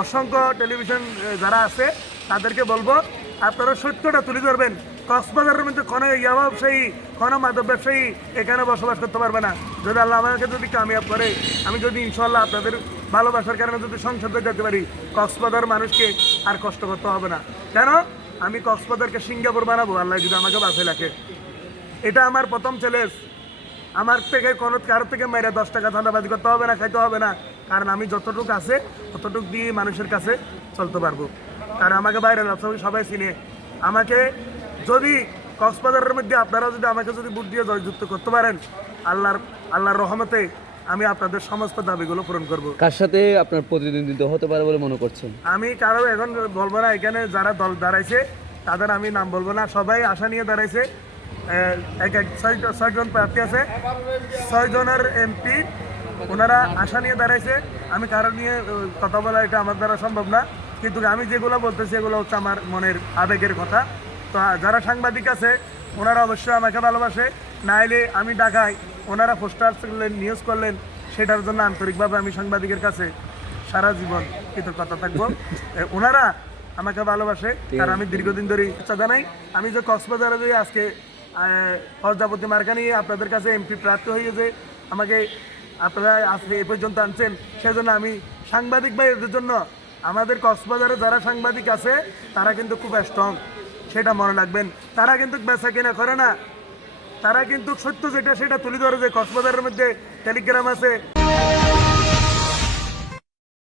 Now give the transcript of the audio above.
অসংখ্য টেলিভিশন যারা আছে তাদেরকে বলবো আপনারা সত্যটা তুলে ধরবেন। কক্সবাজারের মধ্যে কোনো ইয়া ব্যবসায়ী, কোনো মাদক ব্যবসায়ী এখানে বসবাস করতে পারবে না। যদি আল্লাহ আমাকে যদি কামিয়াব করে, আমি যদি ইনশাল্লাহ আপনাদের ভালোবাসার কারণে যদি সংসদে যেতে পারি, কক্সবাজার মানুষকে আর কষ্ট করতে হবে না। কেন? আমি কক্সবাজারকে সিঙ্গাপুর বানাবো আল্লাহ যদি আমাকে বাঁচে রাখে। এটা আমার প্রথম চ্যালেঞ্জ। আমার থেকে কোনো কারোর থেকে মেরে 10 টাকা ধান্দাবাজি করতে হবে না, খাইতে হবে না। কারণ আমি যতটুকু আছে ততটুকু দিয়ে মানুষের কাছে চলতে পারবো। কারণ আমাকে বাইরে সবাই চিনে। আমাকে যদি কক্সবাজারের মধ্যে আপনারা যদি আমাকে যদি বুট দিয়ে জয়যুক্ত করতে পারেন, আল্লাহর রহমতে আমি আপনাদের সমস্ত দাবিগুলো পূরণ করব। কার সাথে আপনার প্রতিদ্বন্দ্বিতা হতে পারে বলে মনে করছেন? আমি কারো এখন বলবো না। এখানে যারা দল দাঁড়াইছে তাদের আমি নাম বলবো না। সবাই আশা নিয়ে দাঁড়াইছে। ছয়জন প্রার্থী আছে, 6 জনের এমপি, ওনারা আশা নিয়ে দাঁড়াইছে। আমি কারো নিয়ে কথা বলা এটা আমার দ্বারা সম্ভব না, কিন্তু আমি যেগুলো বলতেছি এগুলো হচ্ছে আমার মনের আবেগের কথা। তো যারা সাংবাদিক আছে ওনারা অবশ্যই আমাকে ভালোবাসে, নাইলে আমি ঢাকায় ওনারা পোস্টার করলেন, নিউজ করলেন, সেটার জন্য আন্তরিকভাবে আমি সাংবাদিকের কাছে সারা জীবন কৃতজ্ঞতা থাকবো। ওনারা আমাকে ভালোবাসে, কারণ আমি দীর্ঘদিন ধরে ইচ্ছা জানাই। আমি যে কক্সবাজারে যে আজকে প্রজাপতি মার্কা নিয়ে আপনাদের কাছে এমপি প্রার্থী হয়ে যে আমাকে আপনারা আজকে এ পর্যন্ত আনছেন, সেজন্য আমি সাংবাদিক ভাইদের জন্য, আমাদের কক্সবাজারে যারা সাংবাদিক আছে তারা কিন্তু খুব স্ট্রং, সেটা মনে রাখবেন। তারা কিন্তু বেচা কেনা করে না, তারা কিন্তু সত্য যেটা সেটা তুলে ধরে। যে কক্সবাজারের মধ্যে টেলিগ্রাম আছে।